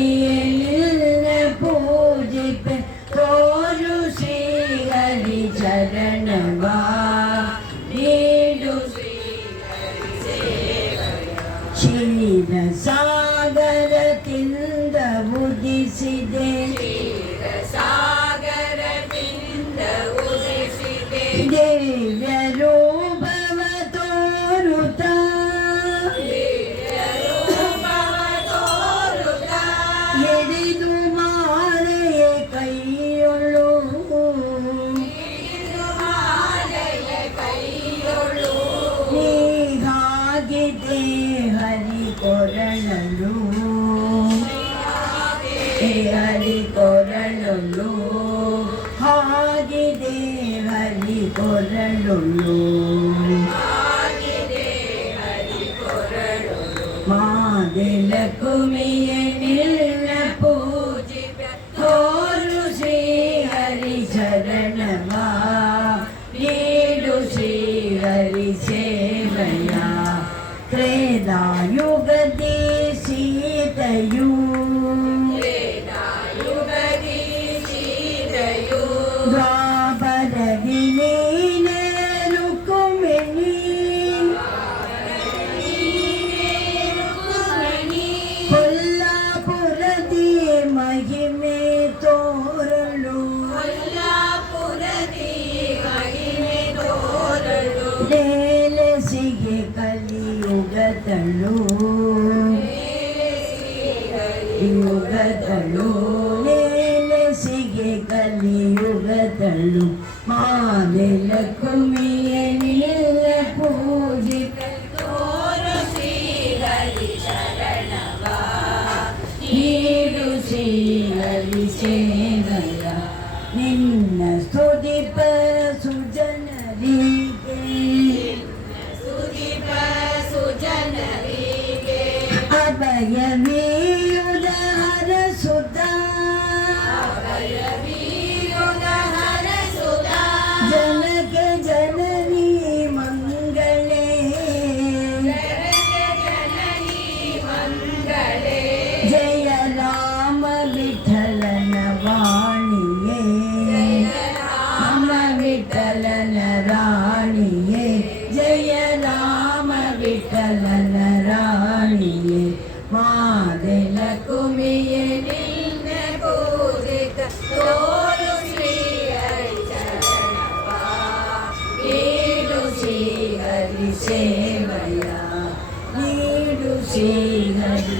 ಮಾದಿಲಕುಮಿಯನ್ನು ಪೂಜಿಪೆ ತೋರು ಶ್ರೀಹರಿ ಚರಣವ ನೀಡು ಕ್ಷೀರ ಸಾಗರದಿಂದ ಉದಿಸಿದೆ ದಿವ್ಯ ರೂಪವ ತೋರುತ್ತ ಹಿಡಿದು ಮಾಲೆಯ ಕೈಯೊಳು ನೀಗಾಗಿದೆ ಹರಿ ಕೊರಳಲು ಹರಿ ಕೊರಳಲು ಹಾಗಿದೆ ಹರಿ ಕೊರಳುಳು ಮಾದಿಲಕುಮಿಯನ್ನು ಪೂಜಿಪೆ ತೋರು ಶ್ರೀ ಹರಿ ಚರಣವ ನೀಡು ಶ್ರೀ ಹರಿ ಸೇವಯ ತ್ರೇತಾಯುಗದಿ ಸೀತೆಯು ದ್ವಾಪರದಿ ನೀನೇ ರುಕ್ಮಿಣಿ ಕೊಲ್ಲಾಪುರದಿ ಮಹಿಮೆ ತೋರಲು ನೇಲೆಸಿಗೆ ಕಲಿಯುಗದಳು ಯುಗದಳು ನೇಲೆಸಿಗೆ ಕಲಿಯುಗದಳು ಮಾದಿಲಕುಮಿಯನ್ನು ಪೂಜಿಪೆ ತೋರು ಶ್ರೀ ಹರಿ ಶರಣವ ನೀಡು ಶ್ರೀ ಹರಿ ಸೇವಯ ನಿನ್ನ ಸ್ತುತಿಪ ಸುಜನರಿಗೆ ಅಭಯ ಮೀಯುದ ಹರಸುತ್ತ ಜನಕ್ಕೆ ಜನನಿ ಮಂಗಳೇ ಜಯ ರಾಮ ವಿಠಲನ ವಾಣಿಯೇ ರಾಮ ವಿಠಲನ ರಾಣಿಯೇ ಜಯ ರಾಮ ವಿಠಲನ ರಾಣಿಯೇ ಮಾದಿಲಕುಮಿಯನ್ನು ಪೂಜಿತ ತೋರು ಶ್ರೀ ಹರಿ ಚರಣವ ನೀಡು ಶ್ರೀ ಹರಿ ಸೇವಯ ನೀಡು ಶ್ರೀ ಹರಿ